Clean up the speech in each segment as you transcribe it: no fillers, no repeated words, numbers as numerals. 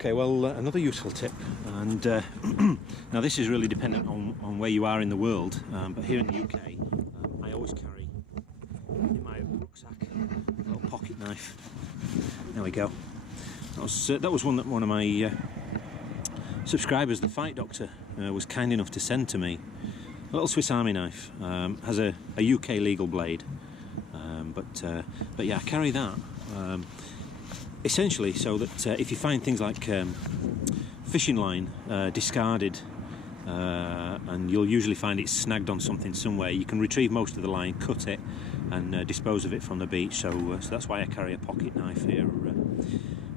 Okay, well, another useful tip, and now this is really dependent on where you are in the world, but here in the UK, I always carry in my rucksack a little pocket knife. There we go. That was one that one of my subscribers, the Fight Doctor, was kind enough to send to me. A little Swiss Army knife. Has a UK legal blade, but yeah, I carry that. Essentially so that if you find things like fishing line discarded, and you'll usually find it snagged on something somewhere, you can retrieve most of the line, cut it and dispose of it from the beach. So that's why I carry a pocket knife here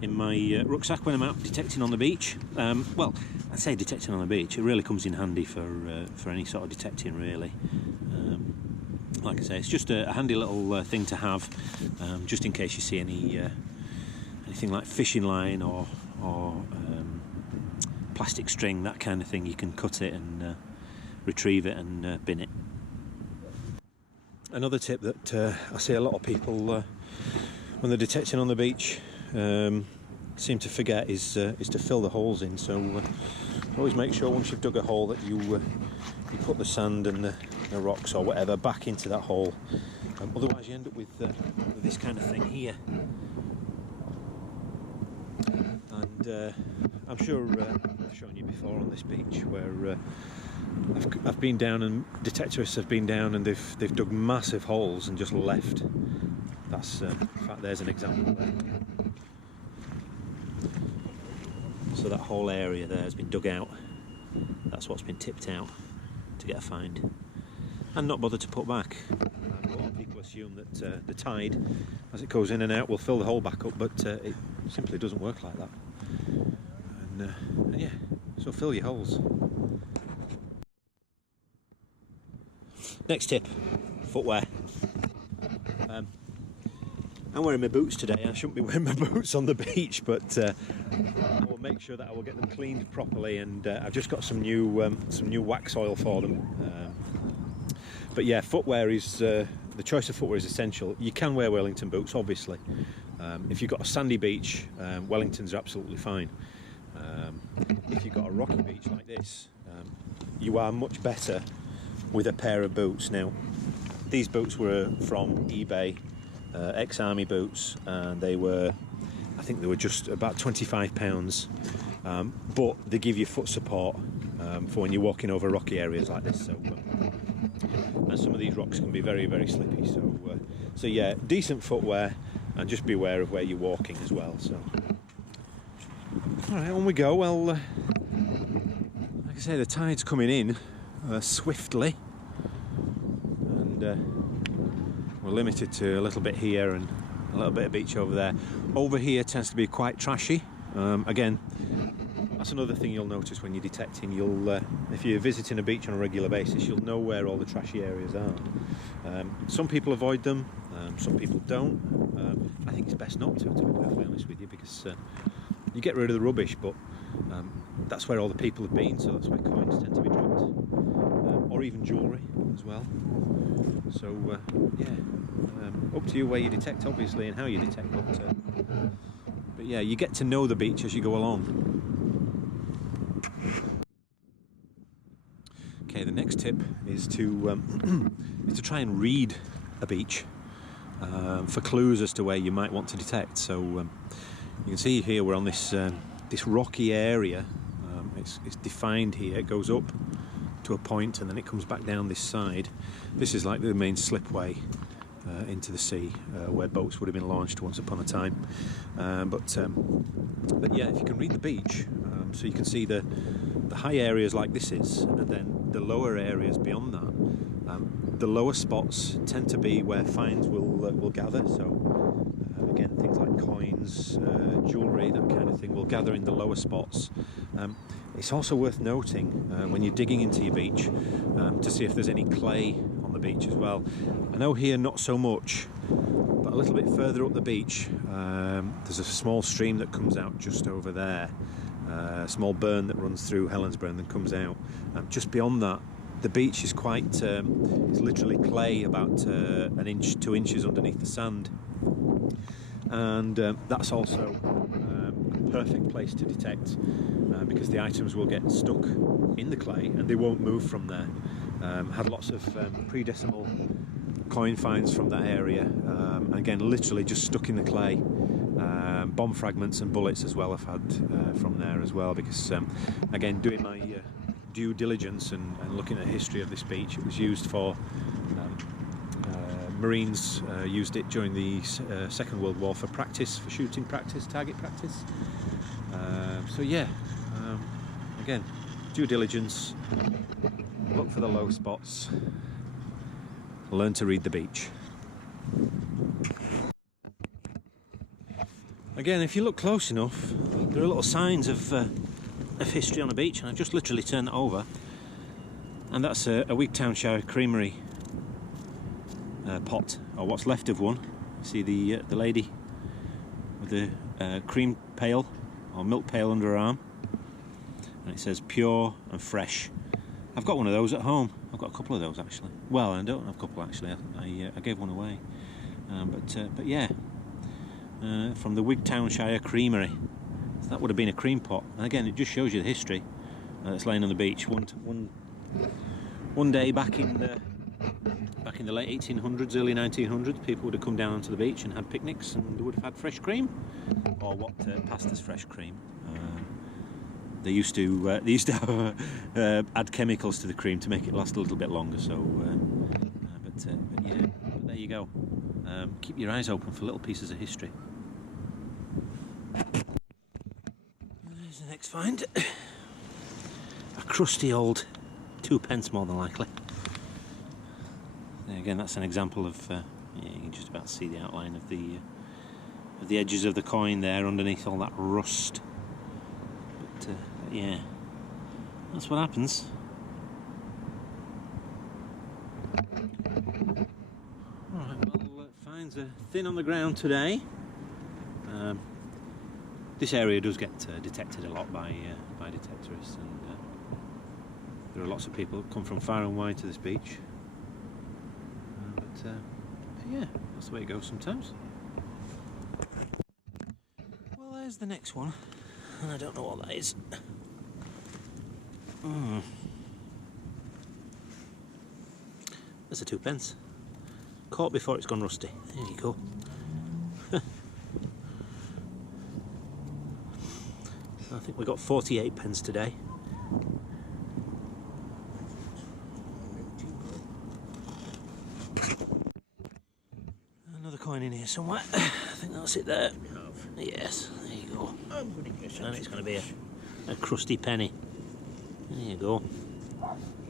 in my rucksack when I'm out detecting on the beach. Well, I say detecting on the beach, it really comes in handy for any sort of detecting really. Like I say, it's just a handy little thing to have, just in case you see anything like fishing line or plastic string, that kind of thing. You can cut it and retrieve it and bin it. Another tip that I see a lot of people when they're detecting on the beach seem to forget is to fill the holes in. So always make sure once you've dug a hole that you put the sand and the rocks or whatever back into that hole. Otherwise you end up with this kind of thing here. And I'm sure I've shown you before on this beach where I've been down, and detectorists have been down, and they've dug massive holes and just left. That's in fact, there's an example there. So that whole area there has been dug out. That's what's been tipped out to get a find, and not bothered to put back. A lot of people assume that the tide, as it goes in and out, will fill the hole back up, but it simply doesn't work like that. And yeah, so fill your holes. Next tip, footwear. I'm wearing my boots today. I shouldn't be wearing my boots on the beach, but I will make sure that I will get them cleaned properly, and I've just got some new wax oil for them. But yeah, footwear is the choice of footwear is essential. You can wear Wellington boots, obviously. If you've got a sandy beach, Wellingtons are absolutely fine. If you've got a rocky beach like this, you are much better with a pair of boots. Now, these boots were from eBay, ex-army boots, and I think they were just about £25, but they give you foot support for when you're walking over rocky areas like this. So, and some of these rocks can be very, very slippy. So yeah, decent footwear, and just beware of where you're walking as well. So, all right, on we go. Well, like I say, the tide's coming in swiftly, and we're limited to a little bit here and a little bit of beach over there. Over here tends to be quite trashy. Again, that's another thing you'll notice when you're detecting. If you're visiting a beach on a regular basis, you'll know where all the trashy areas are. Some people avoid them, some people don't. I think it's best not to be perfectly honest with you, because you get rid of the rubbish, but that's where all the people have been, so that's where coins tend to be dropped, or even jewellery as well. So yeah, up to you where you detect, obviously, and how you detect, but yeah, you get to know the beach as you go along. Okay, the next tip is to try and read a beach for clues as to where you might want to detect. So you can see here we're on this rocky area. It's defined here. It goes up to a point and then it comes back down this side. This is like the main slipway into the sea, where boats would have been launched once upon a time. But yeah, if you can read the beach, so you can see the high areas like this is, and then the lower areas beyond that. The lower spots tend to be where finds will gather. So again, things like coins, jewellery, that kind of thing will gather in the lower spots. It's also worth noting when you're digging into your beach to see if there's any clay on the beach as well. I know here not so much, but a little bit further up the beach there's a small stream that comes out just over there, a small burn that runs through Helensburgh and then comes out. Just beyond that, the beach is quite, it's literally clay, about an inch, 2 inches underneath the sand, and that's also perfect place to detect because the items will get stuck in the clay and they won't move from there. Had lots of pre-decimal coin finds from that area, and again literally just stuck in the clay. Bomb fragments and bullets as well I've had from there as well, because again, doing my due diligence and looking at the history of this beach, it was used for Marines used it during the Second World War for practice, for shooting practice, target practice. So yeah, again, due diligence, look for the low spots, learn to read the beach. Again, if you look close enough, there are little signs of history on the beach, and I've just literally turned it over, and that's a Wigtownshire creamery pot, or what's left of one. See the lady with the cream pail or milk pail under her arm, and it says pure and fresh. I've got one of those at home. I've got a couple of those actually. Well, I don't have a couple actually. I gave one away, but yeah. From the Wigtownshire Creamery. So that would have been a cream pot. And again, it just shows you the history that's laying on the beach. One day back in the late 1800s, early 1900s, people would have come down onto the beach and had picnics, and they would have had fresh cream, or what passed as fresh cream. They used to add chemicals to the cream to make it last a little bit longer. So, but yeah, but there you go. Keep your eyes open for little pieces of history. There's the next find. A crusty old 2p more than likely. There again, that's an example of yeah, you can just about see the outline of the edges of the coin there underneath all that rust. But yeah, that's what happens. Alright, well, finds are thin on the ground today. This area does get detected a lot by detectorists, and there are lots of people that come from far and wide to this beach. But yeah, that's the way it goes sometimes. Well, there's the next one, and I don't know what that is. That's a 2p. Caught before it's gone rusty. There you go. I think we got 48p today. Another coin in here somewhere. I think that's it there. Yes, there you go. And it's going to be a crusty penny. There you go.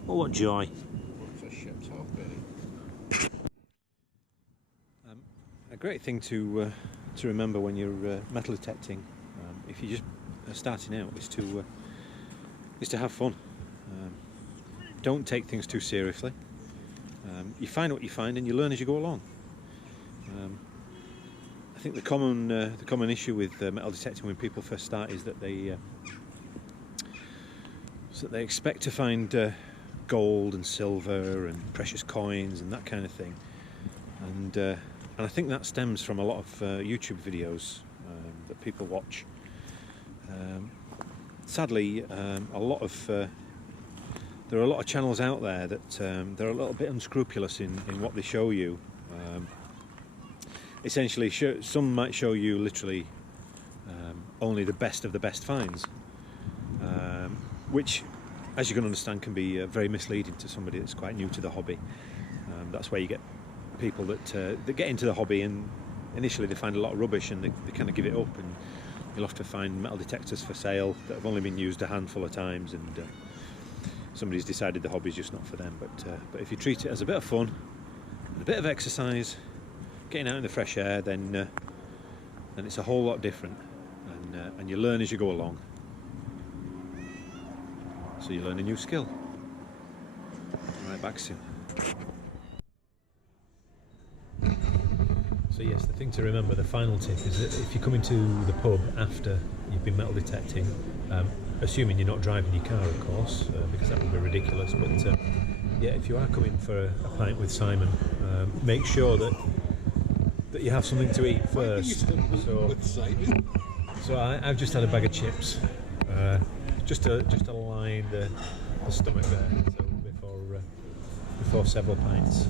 Oh, what joy. A great thing to remember when you're metal detecting, if you just are starting out, is to have fun. Don't take things too seriously. You find what you find, and you learn as you go along. I think the common issue with metal detecting when people first start is that they expect to find gold and silver and precious coins and that kind of thing, and I think that stems from a lot of YouTube videos that people watch. Sadly, there are a lot of channels out there that they're a little bit unscrupulous in what they show you. Essentially, some might show you literally only the best of the best finds, which, as you can understand, can be very misleading to somebody that's quite new to the hobby. That's where you get people that get into the hobby, and initially they find a lot of rubbish and they kind of give it up, and you'll have to find metal detectors for sale that have only been used a handful of times, and somebody's decided the hobby's just not for them. But if you treat it as a bit of fun, a bit of exercise, getting out in the fresh air, then it's a whole lot different, and you learn as you go along. So you learn a new skill. Right back soon. So yes, the thing to remember, the final tip, is that if you come into the pub after you've been metal detecting, assuming you're not driving your car, of course, because that would be ridiculous, but yeah, if you are coming for a pint with Simon, make sure that you have something to eat first. So So I've just had a bag of chips, just to line the stomach there, so before several pints.